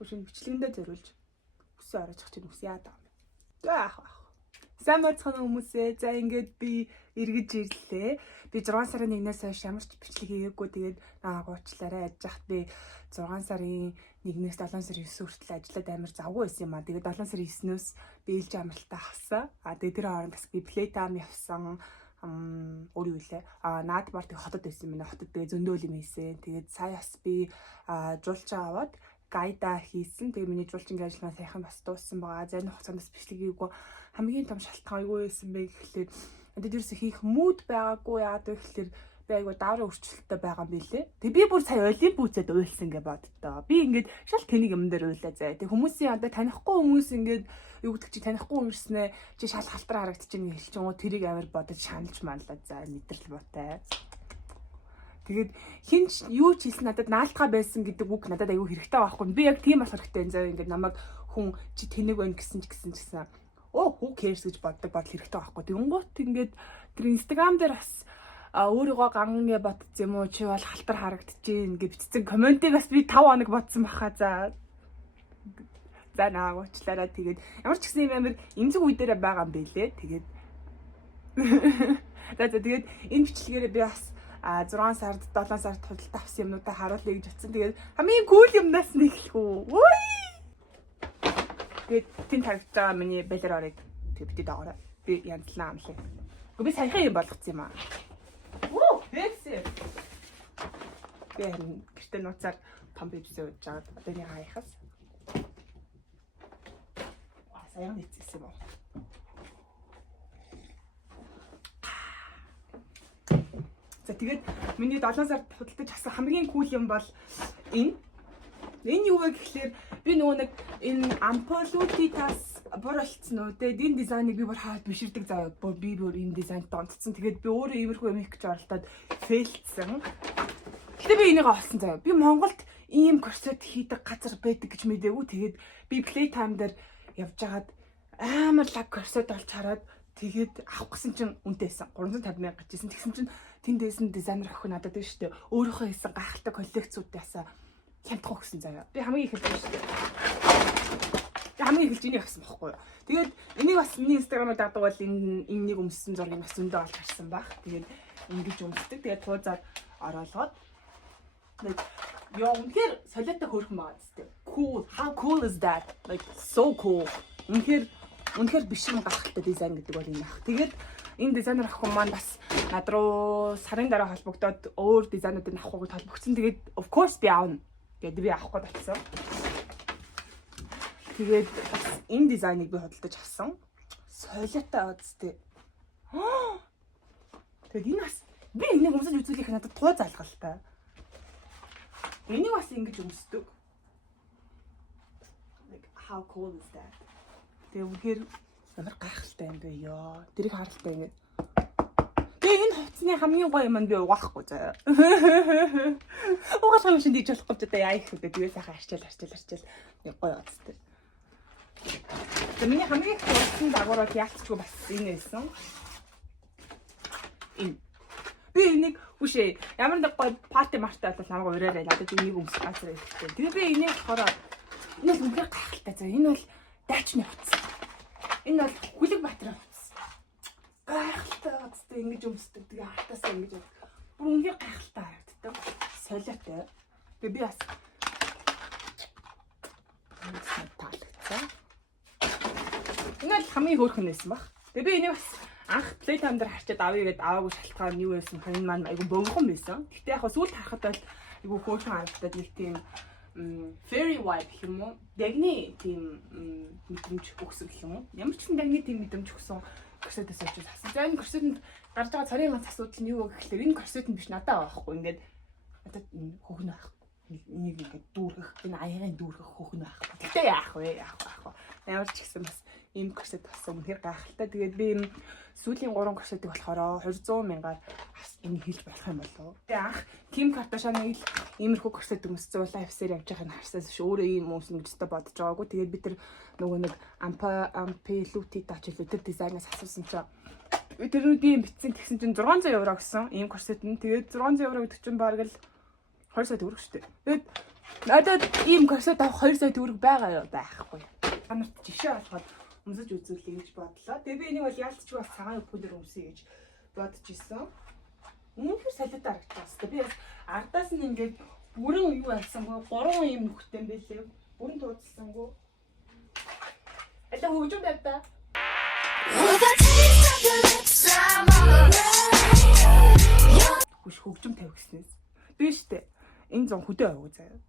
Хөшин бичлэгэндээ зориулж өсөө оройчих чинь үс яа даа. Яах. Сайн байцгаана хүмүүсээ. За ингээд би эргэж ирлээ. Би 6 сарын 1-ээс хойш ямар ч бичлэг хийгээгүй. Тэгээд уучлаарай. Ажихад би 6 сарын 1-ээс 7 сарын 9 хүртэл ажиллаад амар завгүй байсан юм аа. Тэгээд 7 сарын 9-өөс би ээлж амралтаа авсан. Тэгээд тэр хооронд бас би плейтам явсан. Өөр юу лээ. Наад бар тэг хотод байсан юм байна. Хотод тэгээ зөндөөл юм хийсэн. Тэгээд сая бас би жуулчаа аваад гайда хийсэн. Тэгээ миний жуулчингийн ажиллагаа сайхан бас дууссан байгаа. Зарим хугацаанд бас бичлэг хийгээгүй. Хамгийн том шалтгаан айгүй байсан бэ гэхлээр энэ дээрээс хийх мууд байгаагүй. Яагаад вэ гэхлээр би айгүй дааврын өрчлөлттэй байгаа юм билээ. Тэгээ би бүр сая олимп үүсэд уйлсан гэж боддоо. Би ингээд шал тэнийг юм дээр уйлаа заа. Тэгээ хүмүүсийн одоо танихгүй хүмүүс ингээд юу гэдэг чи танихгүй юмшснээ чи шал халтар харагдчихэв гэж хэлчихэн тэрийг амар бодож шаналж манлаа за мэдрэл буутай. Тэгээд хинч юу ч хийсэн надад наалтгаа байсан гэдэг үг надад аюу хэрэгтэй байхгүй. Би яг тийм болох хэрэгтэй энэ зав ингээд намайг хүн чи тэнэг байна гэсэн чсэн who cares гэж боддог бодол хэрэгтэй байхгүй. Тэнгуут ингээд тэр Instagram дээр бас өөрийгөө гангэ бодсон юм уу чи бол халтар харагдчихээн гэж бичсэн комментиг бас би 5 хоног бодсон баха за. За наагуучлаараа тэгээд ямар ч гэсэн юм амар эмзэг үе дээр байгаа юм бэлээ. Тэгээд тэгээд энэ бичлэгээрээ би бас 6 сард 7 сард худалдаа авсан юмнуудаа харуулъя гэж утсан. Тэгээд хамгийн кул юмнаас нэг л хүү. Тэгээд тэн таригдж байгаа миний балер орыг битээ даагаарай. Би янзлаа амлаа. Гэхдээ би саяхан юм болгоцсон юм аа. Хэвсэ. Би гэртээ нууцаар том бибсээ ууж жаад одоо нэг хаяхаас. Саяхан хийчихсэн юм уу? За тэгээд миний 7 сард худалдаж авсан хамгийн кул юм бол энэ юу вэ гэхлээр би нөгөө нэг энэ Ampollutitас бүр болцсон уу те энэ дизайныг би бүр хаад биширдэг заа би бүр энэ дизайнт донцсон. Тэгээд би өөрөө иймэрхүү юм их гэж оролдоод фейлдсэн. Гэтэ би энийг авсан заа. Би Монголд ийм корсет хийдэг газар байдаг гэж мэдээгүй. Тэгээд би Playtime дээр явж хагаад амар лаг корсет олж хараад тэгээд авах гэсэн чинь үнэтэйсэн 350 мянга гэжсэн. Тэгсэн чинь тэндээс нь дизайнер охин надад дээ шүү дээ. Өөрийнхөө хийсэн гайхалтай коллекцүүдээс хямдхан өгсөн заяа. Би хамгийн их хэлсэн шүү дээ. Хамгийн их хэлж энийг авсан байхгүй юу. Тэгээд энийг бас миний Instagram-аар дадаг бол энэ нэг өмссөн зургийг бас зөндөө олж харсан баг. Тэгээд ингэж өмсдөг. Тэгээд туузаар ороолгоод үнэхээр солиотой хөөрхөн байгаа зү. Cool. How cool is that? Like so cool. Үнэхээр бишрэн гахалтай дизайн гэдэг бол энэ ах. Тэгээд энэ дизайнер охин маань бас над руу сарын дараа холбогдоод өөр дизайнуудыг авах гэж холбогдсон. Тэгээд of course би аавна. Тэгээд би авах гээд очсон. Тэгээд бас энэ дизайныг би худалдаж авсан. Солиотой үстэй. Тэгээд энэ бас би энийг өмсөж үзүүлэх надад туу залгалтай. Энийг бас ингэж өмсдөг. Like how cool is that? Тэгээ үнэхээр амар гайхалтай юм бэ ёо. Тэрийг харалтай ингэ. Тэгээ энэ хувцсны хамгийн гоё юм нь би угаахгүй заяа. Угаах юм шиг дийж болохгүй ч одоо яа их үү. Тэгээ сайхан арчил. Нэг гоё уцтай. Миний хамгийн их уцсан дагуур бол яалтчгүй бас энэ байсан. Энэ. Би энийг үшээ ямар нэг гоё парти мартай бол намайг ураарай надад энийг өмсөх газар ихтэй. Тэгээ би энийг болохоор энэ л үнэхээр гайхалтай заяа. Энэ бол дайчны утас. Энэ бол хүлэг батрын утас. Гайхалтай утастай ингэж өмсдөг. Тэгээ хартаасаа ингэж бүр үнэхээр гайхалтай харагддаг. Солиотой. Тэгээ би бас таалагдсан. Энэ л хамгийн хөөрхөн байсан баг. Тэгээ би энийг бас анх Playtime дээр харчаад авъя гэдээ аваагүй шалтгаан нь юу байсан бэ? Энэ маань айгу бөнгөн байсан. Гэхдээ яг сүүлд харахад бол айгу хөөрхөн харагдаад нэг тийм fairy vibe гэх юм уу? Дагны тийм мэдрэмж өгсөн гэх юм уу? Ямар ч дагны тийм мэдрэмж өгсөн корсетээс очиж хасан. За энэ корсетэнд гарч байгаа царийн ганц асуудал нь юу вэ гэхэлэр энэ корсетэнд биш надад байхгүй. Ингээд надад энэ хөхнө байхгүй. Энийг ингээд дүүргэх, энэ аягийн дүүргэх хөхнө байхгүй. Гэтэ яах вэ? Ямар ч гэсэн бас ийм корсет болсон үнэхээр гайхалтай. Тэгээд би энэ сүүлийн 3 корсетыг болохоор 200 мянгаар энэ хийлж болох юм болов. Тэгээ анх Kim Kardashian-ыг иймэрхүү корсет өмссөн бол лайфсээр явж байгааг нь харсаас ш өөрөө ийм өмснө гэж бодож байгаагүй. Тэгээд бид тэр нөгөө нэг Ampollutitас ч тэр дизайнаас асуусан чинь тэрүүдийн битсэн тэгсэн чинь 600 евро гэсэн ийм корсет нь. Тэгээд 600 евро гэдэг чинь бараг л 2 сая төгрөг шүү дээ. Тэгээд Надад ийм корсет авах 2 сая төгрөг байгаа байхгүй. Танарт жишээ олгоод өмсөж үзүүлэе гэж бодлоо. Тэгээ би энийг бол яалтч бас цагаан өвгөнөр өмсөе гэж бодож исэн. Үнэхээр солиод харагдчихсан. Би бас ардаас нь ингээд бүрэн юу алсангүй 3 юм нөхтэй байлээ. Бүрэн туудсангүй. Алаа хөгжим тавьтаа. Хүш хөгжим тавь гэснээс. Би штэ. Энэ зон хөдөө аваа заяа.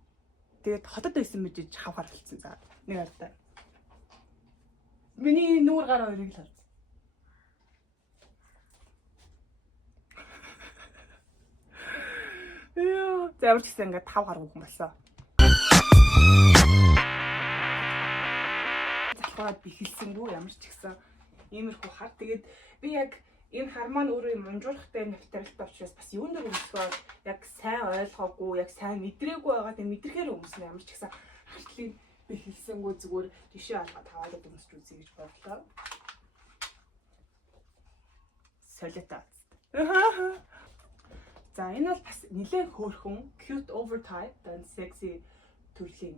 Тэгээд хотод байсан мэж хавхаар хэлсэн за. Нэг алдаа. Миний нүүр гараа өрийг л харж. Яа, зэмэрч гэсэн ингээд 5 гаруй хүн болсон. Залхаад би хэлсэнгүү ямар ч гэсэн иймэрхүү хар. Тэгээд би яг энэ хар маань өөрөө юм унжуулахтай нэвтрэлтэй учраас бас юунд дэр өмсгөө яг сайн ойлгоогүй, яг сайн мэдрээгүй байгаа. Тэгээд мэдрэхээр өмснө ямар ч гэсэн хартлыг би хэлсэнгүү зүгээр жишээ алгаад таваад өмсч үзье гэж бодлоо. Солиотой. За энэ бол бас нэлээд хөөрхөн, cute overtype, dan sexy төрлийн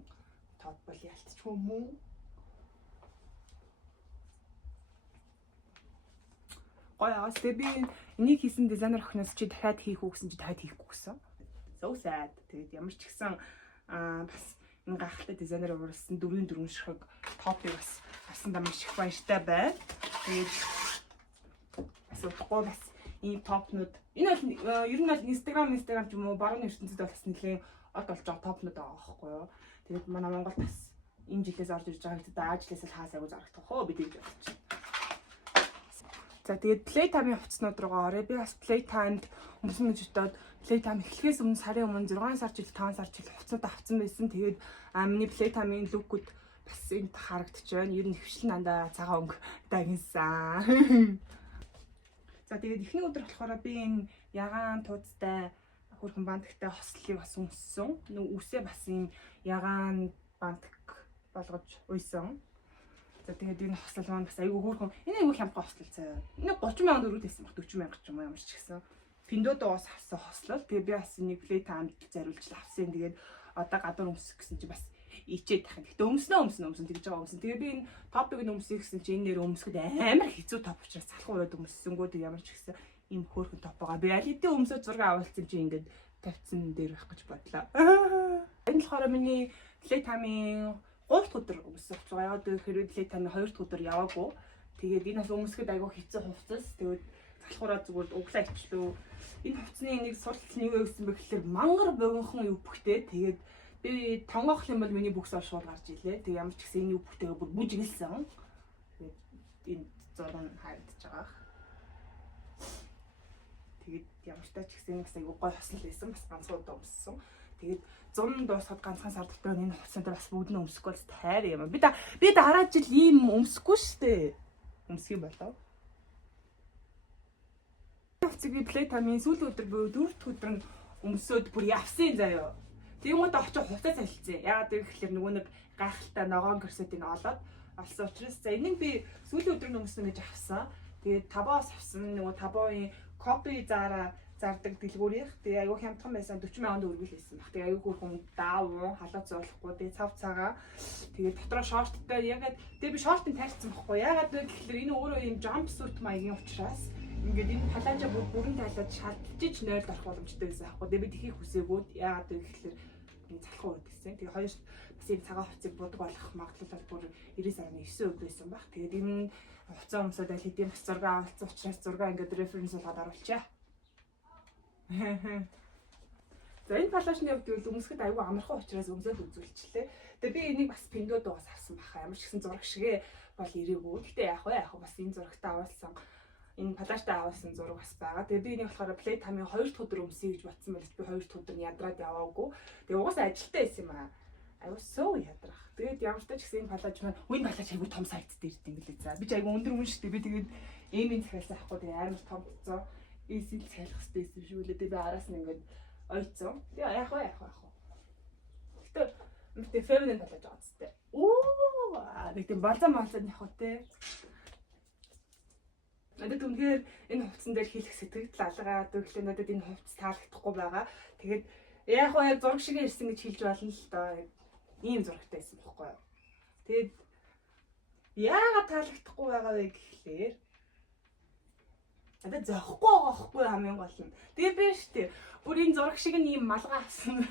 топ бол ялцчихгүй мүү. Гоё аваас би энийг хийсэн дизайнер охиноос чи дахиад хийх үү гэсэн чи дахиад хийхгүй гэсэн. So sad. Тэгээд ямар ч гэсэн бас энэ гахалтай дизайнер уурсан 4 ширхэг топыг бас авсандаа маш их баяртай байна. Тэгээд бас удахгүй бас ийм топнууд энэ бол ер нь бол Instagram ч юм уу баруун ертөнцид бол бас нэлээд од болж байгаа топнууд байгаа байхгүй юу. Тэгээд манай Монголд бас энэ жилээс орж ирж байгаа хэвчээ ажлаас л хаасаагүй зарагдах хөө бид гэж бодчих. За тэгээд Playtime-ийн хувцснууд руугаа орё. Би бас Playtime-д өмсөн гэж бодоод Playtime эхлэхээс өмнө сарын өмнө 6 сар жил 5 сар жил хувцснууд авсан байсан. Тэгээд миний Playtime-ийн лукуд бас энд харагдчих байна. Ер нь хвшил нандаа цагаан өнгө дагнсан. За тэгээд эхний өдөр болохоор би энэ ягаан туудтай хөрхөн бантагтай хослолыг бас өмссөн. Үсээ бас ийм ягаан бантаг болгож уйсан. За тэгээд энэ хослол маань бас айгүй хөөрхөн. Энэ айгүй хямдхан хослол заяа. Энэ 30,000 төгрөг байсан баг 40,000 ч юм уу ямар ч гэсэн. Пиндодоос авсан хослол. Тэгээд би бас энийг Playtime-д зориулж авсан. Тэгээд одоо гадуур өмсөх гэсэн чи бас ичээд тахын. Гэтэ өмснө тэгж байгаа өмсөн. Тэгээ би энэ топыг өмсөх гэсэн чи энэ нэр өмсөхөд амар хэцүү топ учраас салхуу ураад өмссөнгөө тэг ямар ч гэсэн ийм хөөрхөн топ байгаа. Би аль хэдийн өмсөд зураг авалцсан чи ингээд тавьсан дээр байх гэж бодлоо. Энэ болохоор миний Playtime-ийн 3 дахь өдөр өмсөх байгаа. Яагаад гэвэл Playtime-ийн 2 дахь өдөр яваагүй. Тэгээд энэ бас өмсөхөд айгүй хэцүү хувцас. Тэгээд залхуураа зүгээр углаа ичлээ. Энэ хувцсны нэг сурталч нь юу гэсэн бэ гэхээр мангар богинохон өвхтэй. Тэгээд би тонгоох юм бол миний бүкс оршуул гарч илээ. Тэг ямар ч гэсэн энэ өвхтэйгээ бүр бүжиглсэн. Тэгээд энэ зураг нь харагдаж байгаа. Тэгээд ямар ч тач гэсэн бас айгүй гой хослол байсан. Бас ганцхан удаа өмссөн. Тэгээд 100 дуусахад ганцхан сар дотор энэ хувцсанд бас бүгд нь өмсөхгүй л тайр юм. Би дараа жил ийм өмсөхгүй штэ. Өмсөх юм болов. Хувцсыг би Playtime-ийн сүүлийн өдөр буюу 4 дахь өдөр нь өмсөөд бүр явсан заяа. Тэгмээд очиж хувцас салцсан. Яагаад гэвэл нөгөө нэг гайхалтай ногоон корсетийг олоод олсон учраас за энийг би сүүлийн өдөр нь өмснө гэж авсан. Тэгээд табоос авсан нөгөө табоын копи зардаг дэлгүүрийнх. Тэгээ аюу хямдхан байсан 40,000 төгрөг лээсэн баг. Тэгээ аюу хөрхөн даавуу халаад зоолохгүй. Тэгээ цав цагаа. Тэгээ дотроо шорттой ягаад тэгээ би шортыг тайлцсан байхгүй. Ягаад гэвэл энэ өөрөө юм jumpsuit маягийн учраас ингээд энэ палажа бүрэн тайлаад шалдчихж нойлд орох боломжтой байсан аахгүй. Тэгээ би тэхийг хүсээгүй. Ягаад гэвэл залхуу үед гэсэн. Тэгээ хоёр бас энэ цагаан хувцсыг будаг болох магадлал бүр 99.9% байсан баг. Тэгээд энэ хувцас өмсөд аль хэдийн бас зураг авалцсан учраас зураг ингээд референс болгоод оруулчаа. За энэ палажны хувьд бол өмсөхөд аюу амархан учраас өмсөд үзүүлчихлээ. Тэгээ би энийг бас пиндодоос авсан баха. Ямар ч гэсэн зураг шигээ бол ирээгүй. Гэтэ яг бас энэ зурагтаа авуулсан энэ палажтай авсан зураг бас байгаа. Тэгээ би энийг болохоор Playtime-ийн 2 дахь өдөр өмсөе гэж бодсон байлс би 2 дахь өдөр нь ядраад яваагүй. Тэгээ угаасаа ажилтаа байсан юм аа. Аюу суу ядрах. Тэгээд ямар ч тач гэсэн энэ палаж маань үн палаж аюу том сайз дээр ирд юм билээ. За би ч аюу өндөр хүн шүү дээ. Би тэгээд эмийн захиалсан ахгүй тэгээ амар том цоо. Эсэл цайлах space шүү лээ. Тэгээ би араас нь ингээд ойцсон. Тэгээ яг. Гэтэ feminine палаж байгаа зү. Нэг тийм балзам явах үтэй. Надад үнэхээр энэ хувцсан дээр хийх сэтгэл алгаа. Тэгвэл надад энэ хувцас таалагдахгүй байгаа. Тэгээд Яг гоо зураг шиг ирсэн гэж хэлж болно л доо. Ийм зурагтай байсан бохгүй юу. Тэгээд яагаад таалагдахгүй байгаа вэ гэхлээр одоо зөхгүй байгаа хгүй хамгийн гол нь. Тэгээд би штэ бүр энэ зураг шиг нь ийм малгай авсан.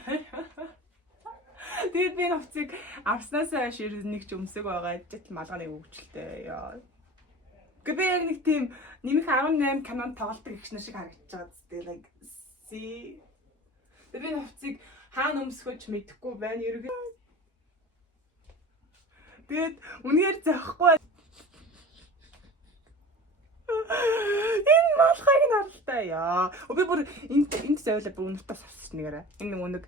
Тэгээд би нуцыг авснаас хойш нэг ч өмсөг байгаа. Жил малганы өвчлөлтэй яа. Гэхдээ би яг нэг тийм нэмэх 18 канон тоглолтог их шиг харагдаж байгаа зү. Like see. Тэгээд би нуцыг хаана өмсгөж мэдэхгүй байна. Ерөөг. Тэгээд үнээр зөхгүй. Энэ малгайг нь харалтай яа. Би бүр энд зовлоо бүр өнөртөө авсан нэгээрээ. Энэ нэг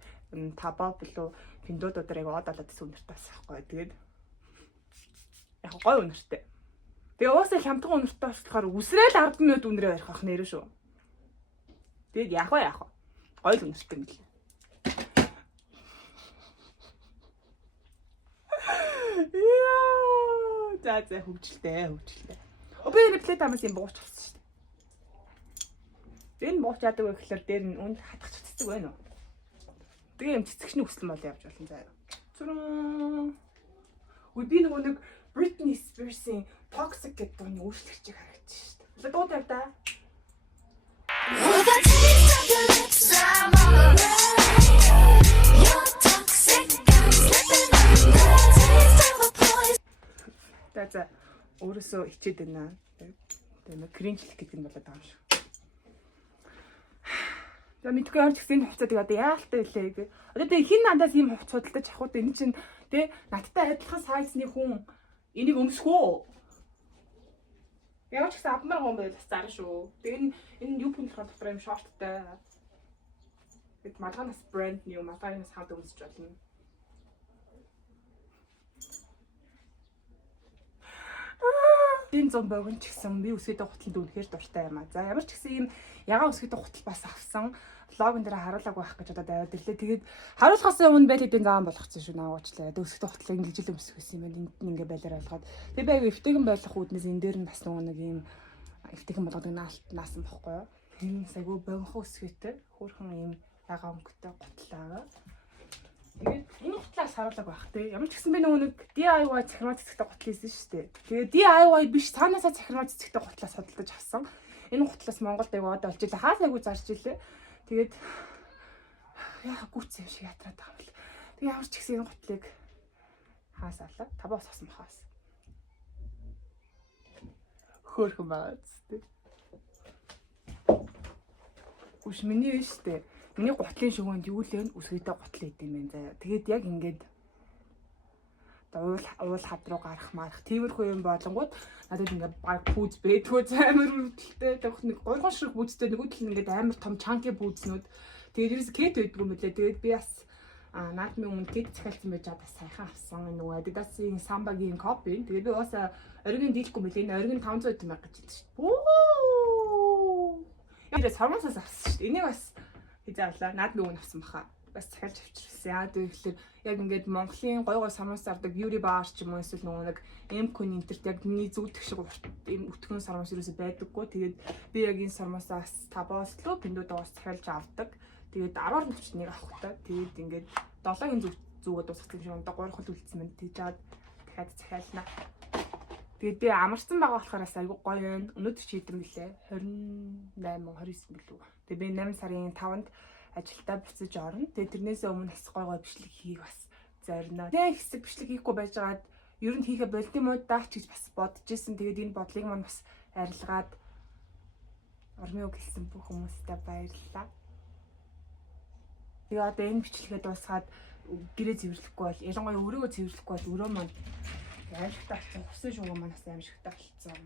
таба билүү пиндодоор яг од алаад гэсэн өнөртөө авсахгүй. Тэгээд яг гой өнөртэй. Тэгээ уусаа хямдхан өнөртөө авчихаар үсрээл 10 минут үнрээ барих ах нэрэ шүү. Тэгээд яах вэ? Гой л өнөртэй юм лээ. Яа, за хөвчлээ. Би реплей тамаас юм бууч авсан шүү дээ. Энэ бууч яадаг вэ гэхэлэр дээр нь үнд хатгах цэцэг байна уу? Тэгээ юм цэцэгчний хүсэл мал явж болно заяа. Зүрэн. Би нэг Britney Spears-ийн Toxic гэдэг дууны үйлчлэгчийг харагдсан шүү дээ. Дуу тавь да. За өөрөөсөө хичээд байна. Тэгээ кринжлэх гэдэг нь болоод байгаа юм шиг. За мэдгүй ямар ч гэсэн хувцас тэгээ одоо яалтаа илээ гэ. Одоо тэгээ хин надаас ийм хувцас худалдаж авах уу энэ чинь тэ надтай адилхан сайзны хүн энийг өмсөх үү? Ямар ч гэсэн авмар гом байл бас зарна шүү. Тэгээ энэ юу пүн болохоор дотор юм шорттай. Гэт малганаас брэнд new малганаас хаад өмсөж болно. Энэ зам богн ч гэсэн би үсгэдэг гуталд үнэхээр дуртай юм а. За ямар ч гэсэн ийм ягаан үсгэдэг гутал бас авсан. Логон дээр харуулаагүй байх гэж одоо даваад ирлээ. Тэгээд харуулахаас өмнө байл хэдийн заан болгоцсон шүү наагуучлаа. Тэгээд үсгэдэг гуталыг инглижил өмсөх гэсэн юм байна. Энд нь ингээ байлаар ойлгоод. Тэгээд байг эвтэйгэн байх үүднээс энэ дээр нь бас нэг ийм эвтэйгэн болгодог наасан бохгүй юу. Энэ сайгүй богинох үсгэтэй хөөрхөн ийм ягаан өнгөтэй гутал аа. Тэгээд энэ гутлаас харуулаг байх тий. Ямар ч гэсэн би нэг DIY цахилгаан цэцэгтэй гутал хийсэн шүү дээ. Тэгээд DIY биш цаанаасаа цахилгаан цэцэгтэй гутлаас судалдаж авсан. Энэ гутлаас Монголд яваад олж илээ. Хаа сайгүй зарч илээ. Тэгээд яа гүц юм шиг ятраад байгаа юм л. Тэгээд ямар ч гэсэн энэ гутлыг хаасаалаа. Табаас авсан бахаас. Хөөрхөн байгаа зү. Үш миний биш үү? Миний гутлын шүгэнд юу л вэ? Үсгэдэг гутал идэм байх заяа. Тэгээд яг ингээд уул хад руу гарах марах тиймэрхүү юм болонгууд надад ингээд баг пүүз бэдгүү амар үргэлтэй тавих нэг гойгон шиг пүүзтэй нэг үдл ингээд амар том чанки пүүзнүүд. Тэгээд ерөөс кет байдгүй юм лээ. Тэгээд би бас наадмын өмнө кет захиалсан байж байгаа бас сайхан авсан нөгөө Adidas-ийн Samba-гийн копи. Тэгээд би уусаа оройн дийлэхгүй мөлий. Оройн 500 төгрөг гэж хэлдэг шүү дээ. Оо. Яг сармасаас авсан шүү дээ. Энийг бас хизаалаа. Наадмын өмнө авсан баха. Бас захиалж авчирсан. Яа гэвэл яг ингээд Монголын гой сармас зардаг beauty bar ч юм уу эсвэл нөгөө нэг M-ийн интерт яг миний зүудэх шиг ийм өтгөн сармас ерөөсөй байдаггүй. Тэгээд би яг энэ сармасаас табаас лөө пиндуудаас захиалж авдаг. Тэгээд 10-аар навч нэг авахтай. Тэгээд ингээд 7-ын зүгөө дуусгах юм шиг одоо 3 хөл үлдсэн мэд тийж аваад дахиад захиална. Тэгээд би амарсан байгаа болохоор айгүй гоё байна. Өнөөдөр чи хэдэн билээ? 28 29 билүү. Тэгээд би 8 сарын 5-нд ажилдаа буцаж орно. Тэгээд тэрнээсээ өмнө бас гой бичлэг хийх бас зорино. Тэгээд хэсэг бичлэг хийхгүй байжгаад ер нь хийхэ болд юм уу даа ч гэж бас бодож исэн. Тэгээд энэ бодлыг маань бас арилгаад ормын үг хэлсэн бүх хүмүүстээ баярлалаа. Тэгээд одоо энэ бичлэгээ дуусгаад гэрээ цэвэрлэхгүй бол ялангуяа өрөөгөө цэвэрлэхгүй бол өрөө маань аимшигтай болсон. Хусын шугам манаас аимшигтай болсон.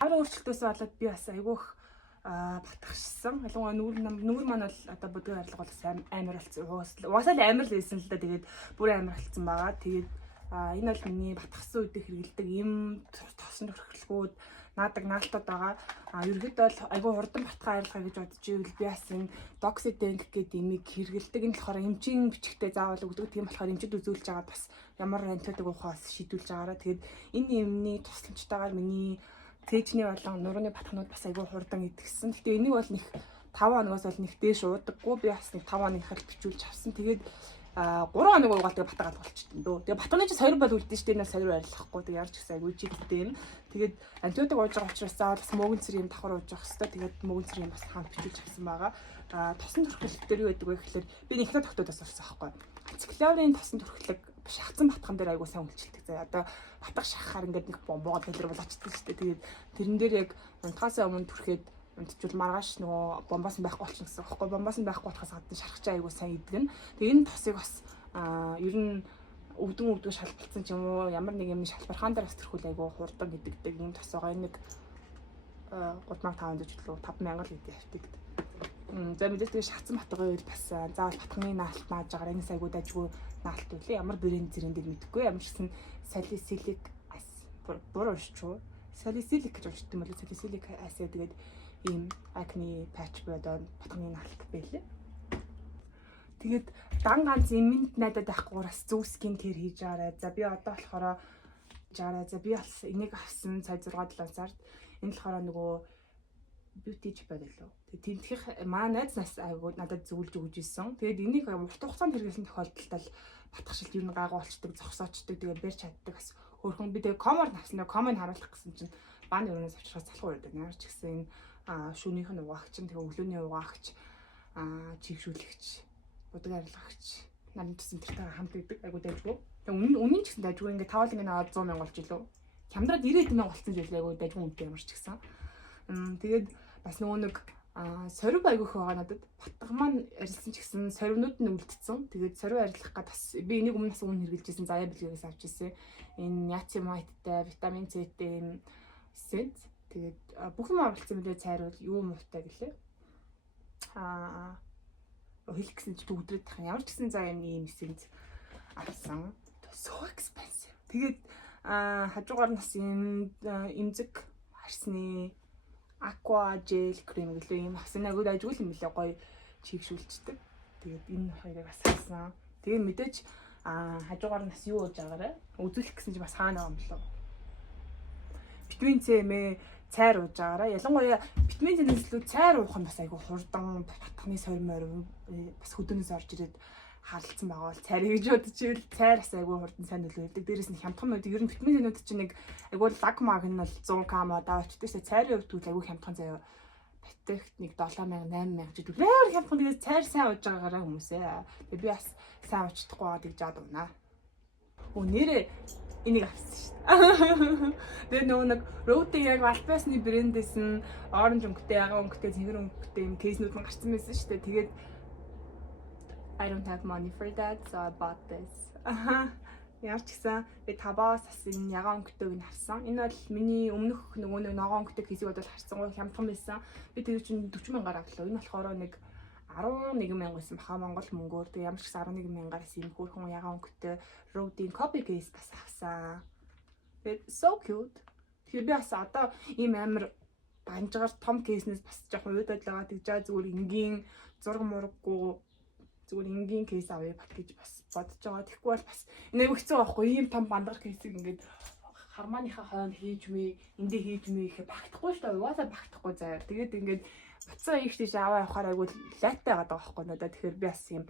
Арга өөрчлөлтөөс болоод би бас айгүйх батгахсан. Ялангуяа нүүр маань бол одоо бүдгийн арилга бол амар болсон. Уусаа л амар л байсан л да. Тэгээд бүр амар болсон байгаа. Тэгээд энэ бол миний батгахсан үедээ хэрэгэлдэг юм тосон төрхлгүүд наадаг наалтууд байгаа. Ерөнхийдөө бол айгүй хурдан батгах арилга гэж бодож ивэл би бас энэ Doxydeng гэдэг имийг хэрэгэлдэг. Энэ болохоор эмчийн бичгтээ заавал өгдөг. Тийм болохоор эмчид үзүүлж байгаад бас ямар антибиотик ухаас шийдүүлж байгаараа. Тэгээд энэ имний тусламжтайгаар миний цээжний болон нурууны батхнууд бас айгүй хурдан идэгсэн. Гэтэ энийг бол нэг 5 хоногоос бол нэг дээш уудаггүй. Би бас нэг 5 хоног хэрэг бичүүлж авсан. Тэгээд 3 хоног уугаад тэгээ батгаад болчихсон дөө. Тэгээ батганы чи сорир бол үлдэн штэ, энэ бол сорир арилгахгүй. Тэгээ ярьж гисаа айгүй чигтэй юм. Тэгээд антибиотик ууж байгаа учраас бас мөөгөн цэрийн давхар ууж явах хэрэгтэй. Тэгээд мөөгөн цэрийн бас хаан бичүүлж авсан байгаа. Тосон төрхлөлт дээр юу байдаг вэ гэхээр би нэгнээ тогтоодос орсон аахгүй. Циклаврын тосон төрхлөг шахацсан батхан дээр айгүй сайн үйлчилдэг. За одоо батгах шахахаар ингээд нэг бомбоод дэлгэр болоочтой штэ. Тэгээд тэрэн дээр яг унтахаас өмнө түрхээд унтчихвал маргааш нөгөө бомбоос нь байхгүй болчихно гэсэн аахгүй. Бомбоос нь байхгүй болохоос гадна шархчаа айгүй сайн идэгнэ. Тэгээд энэ тосыг бас ер нь өвдөн шалбалцсан ч юм уу ямар нэг юм шалбархаан дээр бас төрхүүл айгүй хурдан гэдэгдэг юм тосоогоо нэг 3500 ч лөө 5000 л гэдэг явдаг. За мэдээж тэгээ шатсан батгын үед бас заавал батганы наалт нааж байгаа энэ айгүй дажгүй наалт үлээ. Ямар брэнд зэрэн дээр мэдэхгүй. Ямар ч гэсэн салицилик буруу шүү. Салицилик гэж уншдаг юм бол салицилик асаа тэгээд ийм акне патч бодоод батганы наалт байлээ. Тэгээд дан ганц эмэнд найдаад байхгүй бас зөв скин кэр хийж байгаарай. За би одоо болохоор жаарай. За би бас энийг авсан сая 6-7 сард. Энэ болохоор нөгөө бьютиж байлаа. Тэгээд тентхих манай найз айгуу надад зөвлөж өгч ирсэн. Тэгээд энийг урт хугацаанд хэрэглэсэн тохиолдолд батгашилт юу нэг гайгүй болчдөг, зогсоочдөг, тэгээд барьж чаддаг бас хөөрхөн би тэгээд комор навснаа комыг харуулах гэсэн чинь бааны өрөөс авчрахаас залхуу байдаг. Ямар ч гэсэн шөнийх нь угаагч, тэгээд өглөөний угаагч, чигшүүлэгч, будаг арилгагч нарийн төсөн тэртэй хамт идэг айгуу дайггүй. Тэгээд үнэн ч гэсэн дайггүй ингээд тавал ингээд аваад 100,000 болж илүү. Хямдраад 90,000 болцсон зүйл айгуу дайггүй үнэтэй ямар ч гэсэн. Тэгээд бас нөгөө нэг сорив айгүйх байгаа надад. Батга маань арилсан ч гэсэн соревнууд нь үлдсэн. Тэгээд сорив арилгах гад бас би энийг өмнөөс өмнө хэрэгжилжсэн заяа бэлгээс авч ирсэн. Энэ ниацинамайдтай, витамин С-тэй энэ эссенц. Тэгээд бүх юм оруулсан мөлий цайруул юу муутай гэлээ. Хэлэх гэсэн чи өдрөд тах ямар ч гэсэн за ийм эссенц авсан. So expensive. Тэгээд хажуугаар нас имзэг харсны aqua gel крем гэлээ юм авсан агуу дайжгүй юм билээ гоё чигшүүлчдэг. Тэгээд энэ хоёрыг бас авсан. Тэгээд мэдээж хажуугаар нас юу ууж байгаарэ үзүүлэх гэсэн чи бас хаана байгаа юм болов. Витамин С мэ цайр ууж байгаарэ. Ялангуяа витамин С-ээс илүү цайр уух нь бас айгүй хурдан батхны сормоор бас хөдөөнөөс орж ирээд харалцсан байгаа бол цайр гэж бодож ивэл цайр бас айгүй хурдан сайн нөлөөлдөг. Дээрээс нь хямдхан үед ер нь витамин С-нүүд чинь нэг айгүй лаг маг нь бол 100 км давчдээсээ цайрын хувьд айгүй хямдхан заяа. Бэтэгт нэг 7000 8000 ч гэдэг. Амар хямдхан тэгээд цайр сайн ууж байгаагаараа хүмүүсээ. Тэгээд би бас сайн уучдахгүй байгаа гэж жаад унаа. Нэрээ энийг авсан шүү дээ. Тэгээд нөгөө нэг Road-ийн яг Alpesny брэндээс нь оранж өнгөтэй, ягаан өнгөтэй, цэвэр өнгөтэй юм кейснүүд нь гарсан байсан шүү дээ. Тэгээд I don't have money for that, so I bought this. Ямар ч гэсэн би табаас бас энэ ягаан өнгөтэйг нь авсан. Энэ бол миний өмнөх нөгөө нэг ногоон өнгөтэй кейсийг бодвол харсан гоо хямдхан байсан. Би тэр чинь 40,000-аар авлаа. Энэ болохоор нэг 11,000 байсан баха Монгол мөнгөөр. Тэг ямар ч гэсэн 11,000-аас ийм хөөрхөн ягаан өнгөтэй Road-ийн copy case бас авсан. Тэгээд so cute. Тэгэхээр би бас одоо ийм амар банжгаар том кейснээс бас жоохон уйдаад байгаа. Тэгж зүгээр энгийн зураг мураггүй зүгээр энгийн кейс авъя бат гэж бас бодож байгаа. Тэгэхгүй бол бас энэ хэцүү байхгүй. Ийм том бандар кейсийг ингээд хармааныхаа хойно хийж мэе, эндээ хийж мэе гэхэд багтахгүй шүү дээ. Угаасаа багтахгүй заяа. Тэгээд ингээд буцаа ийштэй аваа явахаар айгүй лайттай байгаа байхгүй надад. Тэгэхээр би бас юм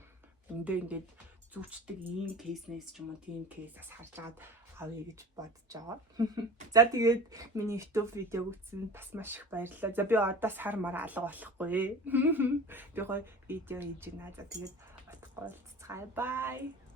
эндээ ингээд зүвчдэг ийм кейснээс ч юм уу тийм кейсээс харж агаад авъя гэж бодож байгаа. За тэгээд миний YouTube видеог үзсэнд бас маш их баярлалаа. За би одоо сар мар алга болохгүй. Би гоё видео хийж байна. За тэгээд утгагүй болцгаая. Bye.